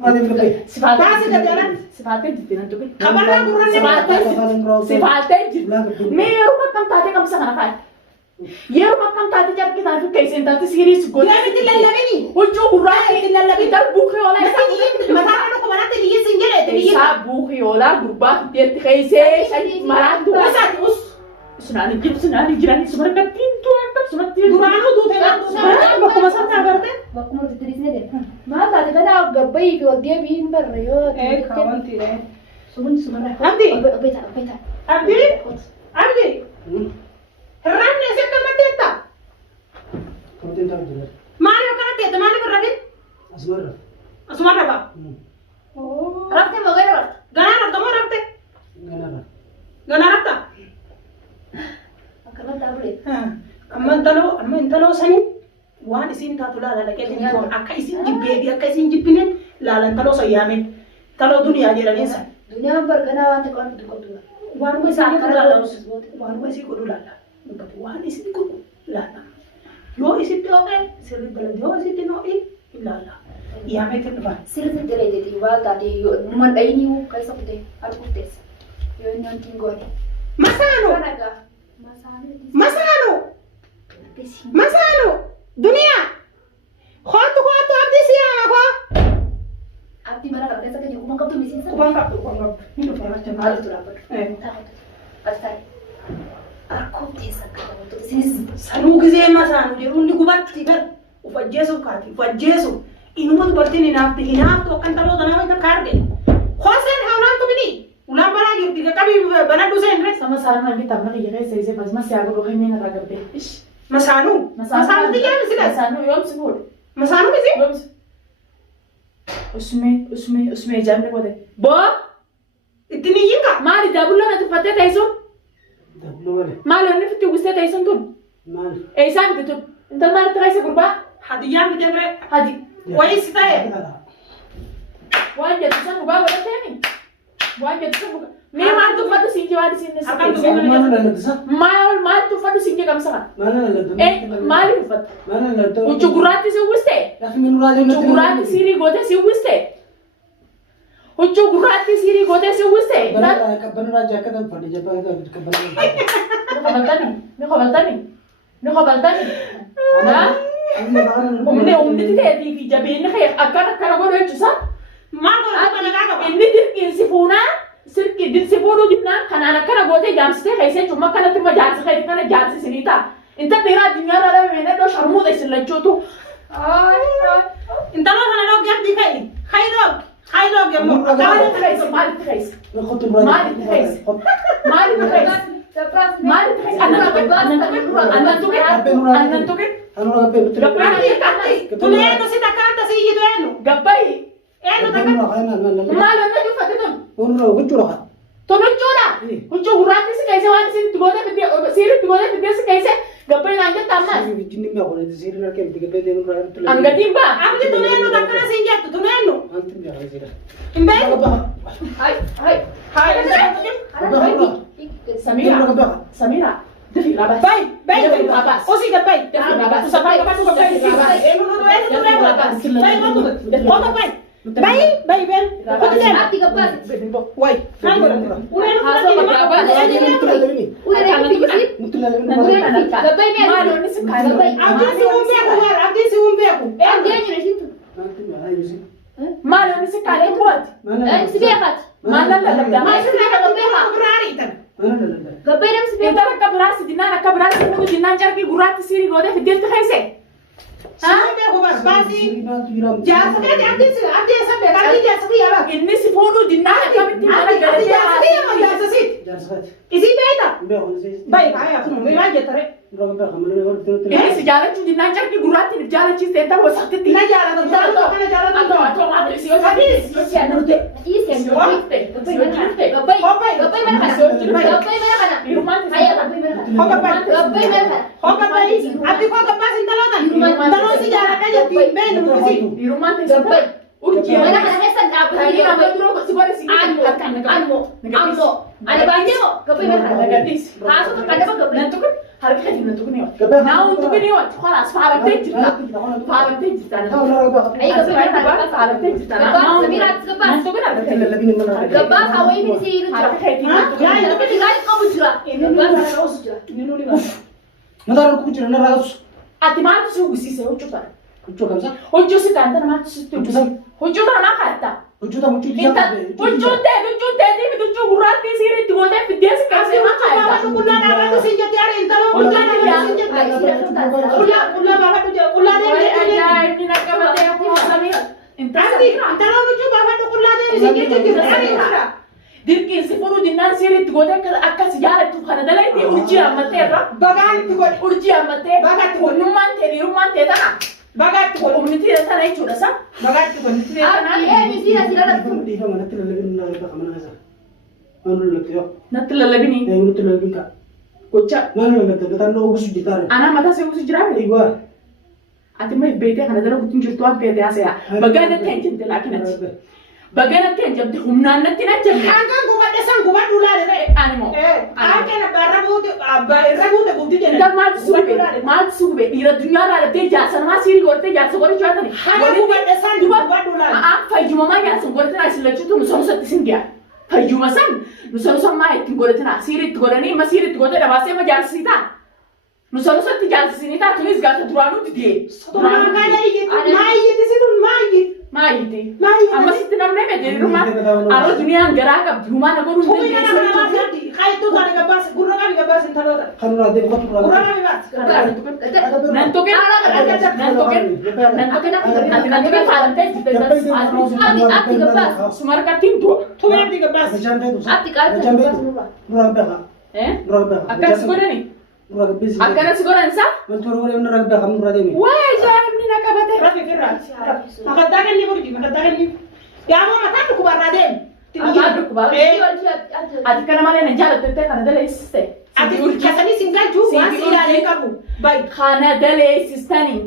Sifatnya jadi nanti. Sifatnya jadi. Meru makam tadi kamu sangat apa? Ya makam tadi jadi kita itu kaisen tadi serius gue. Ya betul lah ini. Ujung urai kita buki oleh. Masa aku kemana tadi ya singgah tadi. Bisa buki oleh berubah dia kaisen maratu. Masa terus. Senani jiran semua kan pintu apa semua pintu. Durano tuh telan. Baku masa sabar teh. Baku mau diterisnya deh. Masa tadi kan aku gabai itu dia bimber yo. Kawan tidak. Sebentar. Abdi. Beta. Abdi. Herane sih kamu teta. Kamu teta juga. Mana kamu teta? Mana berarti? Asmara. Asmara apa? Oh. Rakte mau gak? Ganar kamu rakte? Ganar rakta? Karena tak boleh. Aman talo sani. Wan isin tatu la la kete nyawa aka isin jibbe di aka isin jibbinen la lan talo so yamin. Talo dunia jira nesa. Dunia bergana wan te kon tu kodula. Wan ko sa ka la wan ko si kodula la. But wan isin ko la na. Yo isin to ke sir bala yo isin no la. Yamin te ba. Sir te tere de wal tadi yo man dai ni kai sakte ar kurtes. Yo nyan tingoni. Masano. Dunia. Khatu abdi siapa kau? Abdi mana kerja sekarang? Aku mangkap tu mesin sana. Bangkap. Ini pernah cakap. Ada tu apa? Takut. Pasti. Aku desa kalau tu sini. Sanu gize masanu je undi kubat tigar. Ufajjesu kati. Ufajjesu. Inu matu berarti ni nafti. Hinaf tu akan tahu tanah itu karge. Khosen hawnam tu bini. Ulang lagi tiga kali banyak dosa Andre. Sama sama kita mana ya guys saya pas masih aku rohai mina raga be. Ish. Masanu tiga mesti dah. Masanu yom sebut. Masanu mesti. उसमें जानने को दे बो इतनी ये का मारी दाबुला ना तो पता है ऐसो Dablo wale. माल होने फिर तू गुस्से ऐसो तुम Mal. ऐसा भी तो इंतर मार तो ऐसे गुरबा hadiah mesti Andre. Hadi Wai sita ya. वहाँ जब तुम गुरबा बोलते हैं नहीं वहाँ जब तुम मैं मार तो फटू सिंह वाली सिंह ने Akan tu Mana lalu tu sah? मार तो फटू सिंह कम सा Mana lalu? मार ही फट Mana lalu? वो चुगुराती से गुस्से Dah minum lagi. चुगुराती सीरी गोदे से गुस्से वो चुगुराती सीरी गोदे से गुस्से Kapan raja kan pada japa itu kapan? Ini khabar tani. Nah, umni tidak di jabe ini kayak akan gue lucu sah. Mana apa nak apa? Ini dirkin sifuna, dir sifunu jibna, karena gue teh jam sih kayak saya cuma karena cuma jam sih kayak karena jam sih cerita. Inta tera dunia rara mana do sharmu deh selanjut tuh. Inta lo mana lo gap di kai? Kai dog yang mau. Mali terkais. Mali terkais. Anak tuh kan. Tu lihat tu si takkan tu si itu enu. Gapai. Enu takkan. Malu na juga fatin. Unro, betul kan? Tonton coba. Ucu urati sih kayak sewan sih tuh gue dia sih kayak se gapai nanya tamas. Ini nggak boleh di sini nak yang tiga beda unro itu. Angga timba. Apa tu enu takkan sih jatuh tu enu. Nanti nggak ada sih. Imbe. Hai. Samira. Devi labas. Baik. Oh si gapai. Devi labas. Usapay ka pa gapai. Enu labas. Baik. Baik ben. Abdi kapas. Wai. Abdi si umbe aku. Malu ni sekali buat. Mana Kita nak berasi di nana berasi nunggu di nancar ki gurati siri gode fitir tu kaise. Sampai aku basi. Jangan sekali abdi sampai kali dia sekali apa? Ini si fono di nana kami di mana Abdi jangan sekali. Isi beda. Baik, ayah aku mau aja tarik. Ini si jalan tu di nancar ki gurati di jalan ci senta wo sakti. Tina jalan Atau si habis. Si anute. Di rumah di rumah Urji Mana kana hesan apa ini ini nama dulu si boleh sini Anu ada banyak kok gapai mereka negatif masuk ke kada gapai nanti kan harga kan nanti kan ya nah untuk ini wat خلاص فعلا تجي فعلا تجي ayo gapai mereka فعلا تجي gabbaas. Nanto kana Harka lallabini mana harka. Gabbaas hawwii fi siiru jira. Yaa inni kun gaari qabu jira. Gabbaas kana qabu jira. Mata harka kuchira na raus. ati maaltu si uwwisiise hojjetaa? Kuchuu kamsa. Hojjuu si taante maaltu sitti uwwisiise? Hojjuu kana maa kaa'etta? Kuchuu ta kuchuu Inta hojjuun teetii fi hojjuu gurraattii siiritti gootee fiddee si kaasee maa kaa'etta? Qullaa dhaabatu sin jettee ari intaloo qullaa dhaabatu sin jettee. Qullaa baafadhu jee qullaa deemee. Ajaa'ibni na qabatee akkuma samii. Intaloo bichuu baafadhu qullaa deemee sin jettee. Dirqiin si furuu dinnaan siiritti gootee akkas jaalattu kana dalaydii urjii hammattee irra. Bagaatti godhe. Urjii hammattee. Humnummaan ta'e dhiirummaan ta'e tana. Bagaatti godhe. Humni ta'e tana jechuudha sa. Bagaatti godhe. Eenyu siira siira dhabdu. Dhiifa manatti lallabini na harka mana kasa. Manu lallabte yoo. Natti lallabini. Nutti lallabin ka. Gocha. Manu lallabte gataan na uwwisu jitaare. Anaa mataa see uwwisu jiraa miti. Eeguwaa. Ati ma beetee kana dala guutuun jirtu waan beetee haasa'aa. Bagaa natti hin jemte laakinatti. Bagaa natti hin jemte humnaan natti hin jemte. Aangaan gubadhe san gubadhu laale. Animoo. Aangaan abbaarra buute abbaa irra buute gubdi jedhe. Inta maaltu sugube? Maaltu sugube? Dhiira addunyaa laalatee jaarsa namaa siirii godhatee jaarsa godhachuu haatani. Haa gubadhe san gubadhu laale. Fayyumamaa jaarsa godhatinaa isin lachuutu nu sonusatti isin dhiyaa. Fayyuma san nu sonusummaa ittiin godhatinaa siirii itti godhanii ma siirii itti godhee dhabaasee ma jaarsisii ta'a. Nu sonusatti jaarsisii ta'a tunis gaafa duraanuutti diyee. Duraan kaala iyyiti maayyiti situn maayyiti. Maayiti. Amma sitti namni beediruma arra duniyaan garaa qabdi humaa na godhuu Tumi kana mana maasatti kaayituu taane gabbaas gurra qabi gabbaas intaloota. Kanura deemu katu Gurra qabi baas. nan toke nan toke faalantee jirte Ati gabbaas. sumarkattiin du'a. Tumi abdi gabbaas. Ati qaali gabbaas nurra. Nurra beeka. Nurra beeka. Akkas godhani Nurra beesi. akkanas godhan isaa Wantoota godhee nurra beeka nurra deemi. waa ajaa'ibni na qabate. Rafi firraa. Makaddaa kenni burji makaddaa kenni. Yaamoo mataan dhukubarraa deemu. Abbaa dhukkubaa. Ati kana malee na jaalatte kana daleessiste. Ati kasanii sin galchuu waan si ilaalee qabu. Bayi. Kana daleessistanii.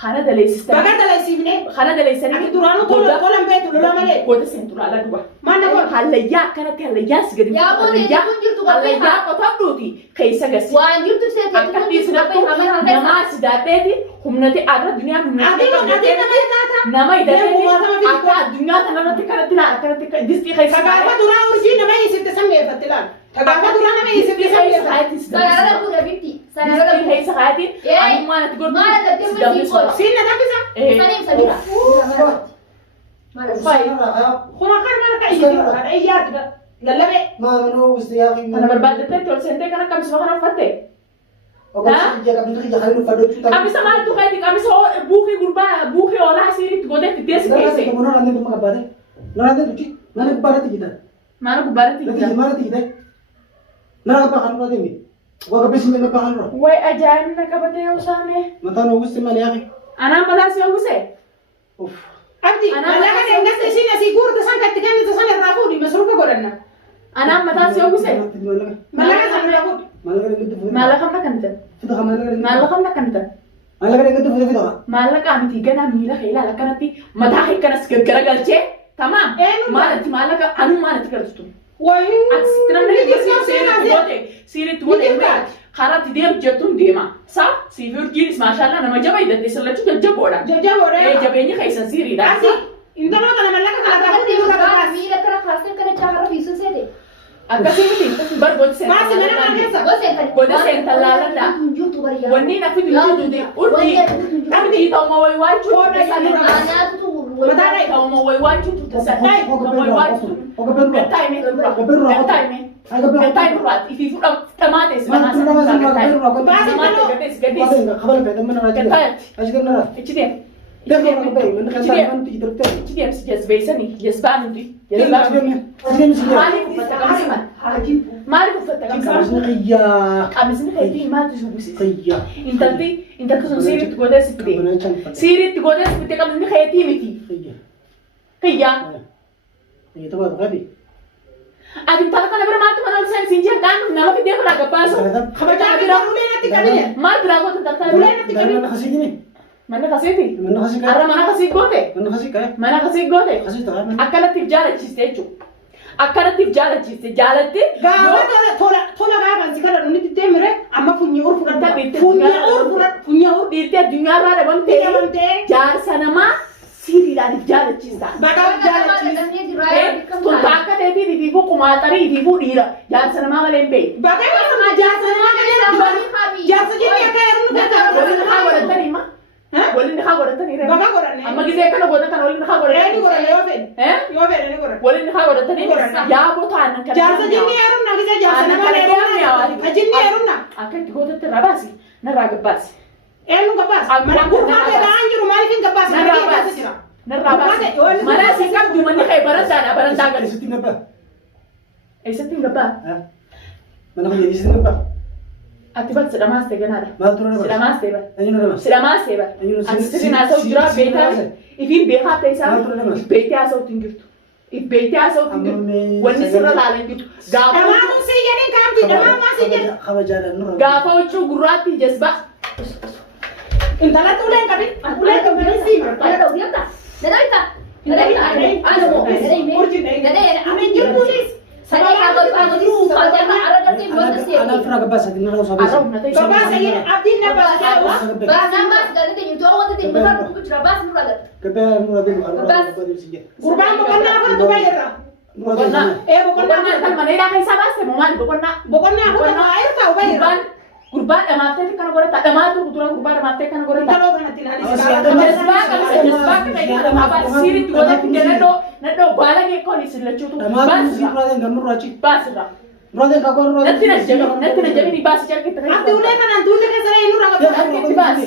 Kana daleessistanii. Baga daleessifne. Kana daleessanii. Ati duraanuu tolan beetu lola malee. Goota seenturaala duba. Maal na godha? Hallayyaa akkanatti hallayyaa si gadi. Yaa boodee kun jirtu bakkee hallayyaa qotabduuti keessa gasi. Waan jirtu seetee Akkatti sinattu namaa si daadheeti humnati adda addunyaa Ati nama hitaata. nama Deemu maatama hidhatee fi akka addunyaa kanarratti kanatti laa akkanatti distii keessa. Tagaafa duraa urjii nama hiisifte sammeeffatte laal. Tagaafa duraa nama hiisifte sammeeffatte. Sarara bu'uura bitti. Sarara Distii bu'uura. keessa haati anummaan ati godhu. Maal ati deemuu si qola. Siinna taphisa. Saniif saniidha. Maal ati. Kuma kan mana ka iyyatu kana iyyaatu da. Lallabe. Maanoo uwwiste yaa fi. Kana barbaaddettee tol seentee kana qabsuma kana uffatte. Ogosti ija qabdu ija kan uffadhu jechuudha. Qabisa maaltu kayti qabisa buukii gurbaa buukii oolaa siiritti godhee fiddee si Gara keesse. keessatti mana raandee dhuma qabbaate. Raandee dhuchi mana gubbaarratti jita. Maana gubbaarratti Lati jira. mana tijite. Nara gabbaa kan dura deemi. Waa gabbisi mee gabbaa kan dura. Way ajaa'ibna qabatee yoo saame. Mataan uwwiste malee yaa fi. Anaan mataa si uwwise. Uff. Abdi. Mallaqa deengatti isiin asii guurta san gatti kennite san irraa fuudhi masruufa godhanna. Anaan mataa si uwwise. Mallaqa san irraa fuudhi. Maallaqa deeggartu fuudhe. Maallaqamna kan tan. Fida kan maallaqa deeggartu. Maallaqamna kan tan. Maallaqa deeggartu fuudhe fida. Maallaqaa miti ganaa miila kee ilaala akkanatti mataa kee kanas gaggaragalchee tamaa. Eenyu? Maalatti maallaqa anuu maalatti gartutu. Wayii. Ati sitti namni siiritti goote siiritti goote karaatti deemu jettuun deema. Saa siif urjiinis maashaallah nama jaba hidhatte sirlachuu jajjaboodha. Jajjaboodha. Jabeenyi keessan siiriidha. Ati. Intaloo kana mallaqa kana irraa fuudhi irraa gabaas. Miila kana kaastee kana chaarra fiisuu seete. Akkasii miti bargooti seentaa. Baasi mana kana keessa. Goda seentaa laalladha. Wanni nafi duuti urdi abdii ta'uma way waachuu ta'uma way waachuu tasaadhaa way waachuu gattaa'ime gattaa'ime gattaa'ime baati ifi fudhamaa teessi manaa sana gattaa'ime baasi malee gadees gadees gattaa'etti ichi deem ichi deem si jazbeessanii jazbaa nuti jazbaa maaliif uffatta qabsa qamisni keetii maaltu si uwwisise intalti sun siiritti godhee si fide siiritti godhee si fide qamisni keetii miti kiyyaa ati intala kana bira maaltu mana olseen siin jedhaan nama fidee biraa gabbaasu Kabajaa biraa ulee natti qabine. maal biraa goota intala Ulee kana natti qabine. mana kasiiti har'a mana kasii goote mana kasii goote akkanattiif jaalachiiste jechuudha akkanattiif jaalachiiste jaalatti Gaafa tola gaafa si kana dhumni diddee mire amma funyee ur fudhatta. Funyee ur dhiirtee addunyaarraa dhabamtee jaarsa namaa siiriidhaaniif jaalachiista. Bagaa jaalachiisa. ifiifuu kumaatarii ifiifuu dhiira jaarsa namaa malee hin beeku. Bakka nama jaarsa namaa malee jaarsa jennee akka heerumni Waliin haa godhatanii ma? Waliin haa godhatanii reefu. Bakka godhanne. Amma gisee kana godhatan waliin haa godhatanii. Ni godhanne yoo fedhe. Yoo fedhe ni godhanne. Waliin haa godhatanii yaaboo ta'an kan jaarsa jennee heerumna gisee jaarsa namaa malee heerumna. Jennee heerumna. Akka itti gootetti irraa baasi narraa gabbaasi. Eenyu gabbaas? Mana gurmaa fedhaan jiru maaliif hin gabbaas? Narraa baasi. Narraa baasi. Mana si qabdu manni kee barandaadha barandaa gadi. Eessatti hin gabbaa? Eessatti hin gabbaa? Mana kiyya eessatti hin gabbaa? Ati bal sidhamaas ta'e ganaadha. Maaltu na dabala? Sidhamaas ta'e bal. Eenyu na dabala? Sidhamaas ta'e bal. Ati sirriin haasa'u jira beekaa ifiin beekaa ta'e isaa beektee haasa'uutti hin jirtu. Beektee haasa'uutti hin jirtu. Wanni sirra laala hin jirtu. Dhamaatuun si jedhin kaamti dhamaamaa si jedhin. Kabajaadhaan nurra. Gaafa huccuu gurraatti jazbaa. Intalatti uleen qabi. Uleen qabi si. Ada dong dia tak. Ada tak. Ada mau. Ada jirtulis. Saya kalau di saja ada nanti buat sih. Anak pernah gabbaa sadi nurra usah Arau basi. nanti. Gabaa sayyin abdiin na baasa. Bahasa mas dari itu itu orang tadi benar buku cerabas murah. Gabbaa nurra deemu kan nurra Gabbaa. gabbaa deemu si jedhe. Gurbaan boqonnaa afur Dubai irraa. Boqonnaa. Boqonnaa kan mana irraa keessa baase moomaan boqonnaa. Boqonnaa afur ayir ta'u Dubai irraa. Gurbaan dhamaaftee kana godhata dhamaatu kuduraa gurbaa dhamaaftee kana godhata. Intaloo kanatti ilaalis. Jazbaa kan abaa siritti godhatti nadhoo baala geekkoon isillachuutu Dhamaatu si nurra deemu kan nurra achi. baasirra. Nurra deemu kan goon nurra deemu. Natti na jabini baasi jarkitti Abdi ulee kanaan duute keessa ree nurra qabu. jarkitti baasi.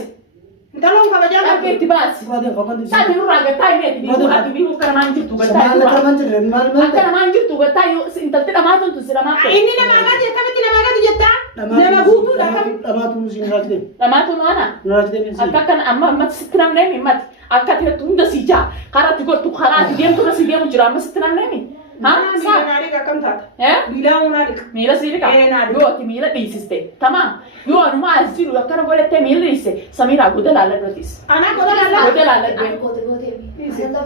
Intaloon kabajaa qabu. Jarkitti baasi. Nurra deemu kan goon deemu. Saati nurraa gattaa himeeti biifuu ati biifuu kana maan jirtu gattaa Maal akka man jirre maal maal akka namaan jirtu gattaa yoo intalti dhamaatuun tu si dhamaatu. Inni namaa gadi akkamitti namaa gadi jettaa? Nama guutuudha akkamitti? Dhamaatu si nurra deemu. Dhamaatu noona. Nurra deemu si. Akka kana amma sitti namnee himmati. Akka ati hunda si jaa karaa ati godhu karaa ati deemtu na si deemu jira amma sitti namnee Mana Saa. miila naadhiqa akkam taata? Eh? Miilaa unaa dhiqa. Miila sii dhiqa. Naadhiqa. Yoo ati miila dhiisiste. Tamam. Yoo anuma as jiru akkana godhattee miila dhiiste Samiraa goda laalladhatis. Anaa goda lallaa. Goda laalladhee.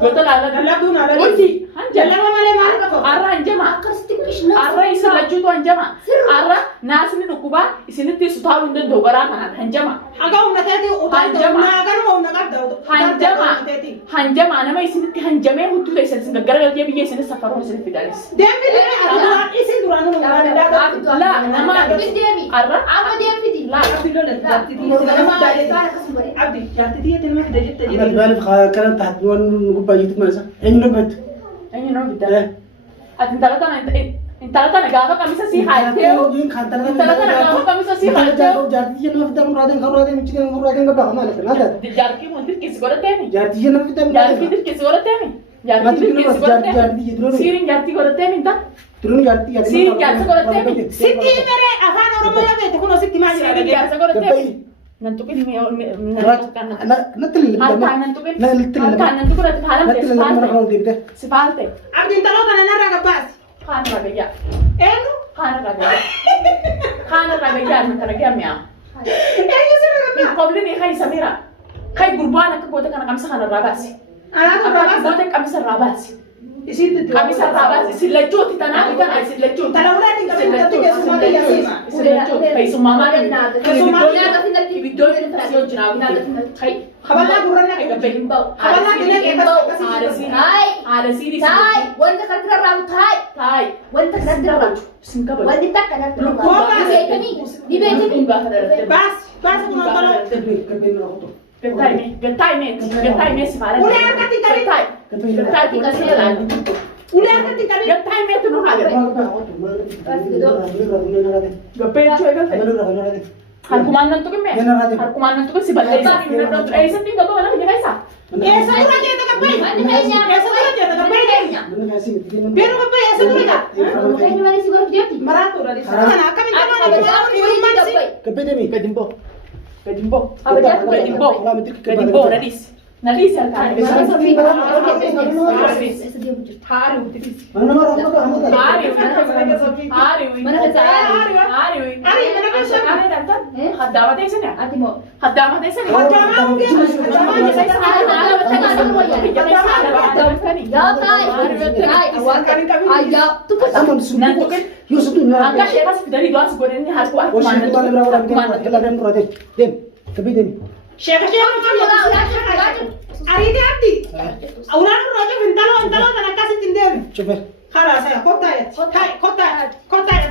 Goda laalladhee. Lallabduu naa lallabduu. Wanti hanjama. Lallaba malee maal qabu? Arra hanjama. Akkas tikishna. Arra isin lachuutu hanjama. Arra naasni dhukkubaa isinitti sutaaluu hin danda'u garaa kanaan hanjama. Haga humna teeti Hanjama. garuma humna qabda. Hanjama. Hanjama nama isinitti hanjamee huccuu keessan isin gaggaragaltee biyya isinis safaruun isin fidaanis. Deembi deemee isin duraanuu humna danda'a. La nama arra Apa dia fiti? la Abdi lola Abdi jaartitii yetti nama fida jette Amma jedhee. maaliif kana taatu waan gubbaa jirtu maasa? Eenyu dubbatu? eenyu nama fiddaa. Ati intala tana gaafa kamisa sii haattee intala tana gaafa kamisa sii haattee Jaartii nama fidaa muraatiin kan muraatiin michigan muraatiin gabbaa maal akka naata? jaarkii mun dirqisi godhatteemi. Jaartii nama fidaa Jaartii muraatiin. dirqisi godhatteemi. Jaartii dirqisi godhatteemi. Siiriin jaartii godhatteemi inta. Turun jaartii Siiriin jaarsa godhatteemi. Sitti mere afaan Oromoo yoo beekte kunoo sitti maal Siiriin jedhama? jaarsa godhatteemi. Nan tuqin Natti lilla. harkaan nan tuqin Natti lilla. harkaan nan tuqin ati faalamte Natti lilla mana kana deebite. si faalte Abdi intaloo kana narraa gabbaasi. kaana ragayyaa Eenyu? kaana ragayyaa nan kana gamyaa. Eenyu sirra gabbaa? Qoblin kai Samira kai gurbaan akka goota kana kamisa kana irraa baasi. Anaa Akka gabbaasi. goota kamisa irraa baasi. Isitti itti Kamisa irraa baasi. Isin lachuuti tanaa itana isin lachuuti. Tana ulaatiin qabee mudatti keessumaa biyya siima. Isin lachuuti. Keessummaa maali? Keessummaa Ibiddoo si hojjinaa guutuu. Kai. Kabalaa gurrannaa Kai qabee. gabbee. Kabalaa dinagdee akkasii Haala akkasii. siinii. Hai. Haala siinii. Tai, wanta kanatti ramu tai. Taai. Wanta kanatti ramu. Sin kabaju. Wanti takka kanatti ramu. Lubbuu Ni beekani. Ni beekani. Baas kunoo intaloo. Gabbeen nurra kutu. Gattai me si fara. Ulee harkatti qabi. Gattai tu kasi jalan. Ulee harkatti qabi. Gattai me tu nurra. Gappen cuy gappen. Har kumanan tu keme. Har kumanan tu kasi balai sa. Isa ting gaba wala kanya kaisa. Eessa dura jeeta gabbee? Wanti keenya. Eessa dura jeeta gabbee? Beenu gabbee eessa dura jeeta? Makanya mali si guruf dia. Maraatuudha dhisa. Kana akkamitti nama nama hirummaan si. Gadimbo. Gadimbo nadis. Nadis harkaan. Hari utis. Hari. Mana ka sa? Hari. Ari, mana ka siya? Hari dantan. Eh? Haddama tayo sana. Ati mo. Haddama tayo sana. Haddama ang gina. Haddama ang gina. Ya tai. Tai, awan ka. Aya, tupos. Angka siya kasi dari doa siguro ni harus aku Sheeka sheeka. Ariitii abdi. Awuraan roja intalo kana akkasitti hin deemne. شوفي خلاص يا كوتا كوتا كوتا كوتا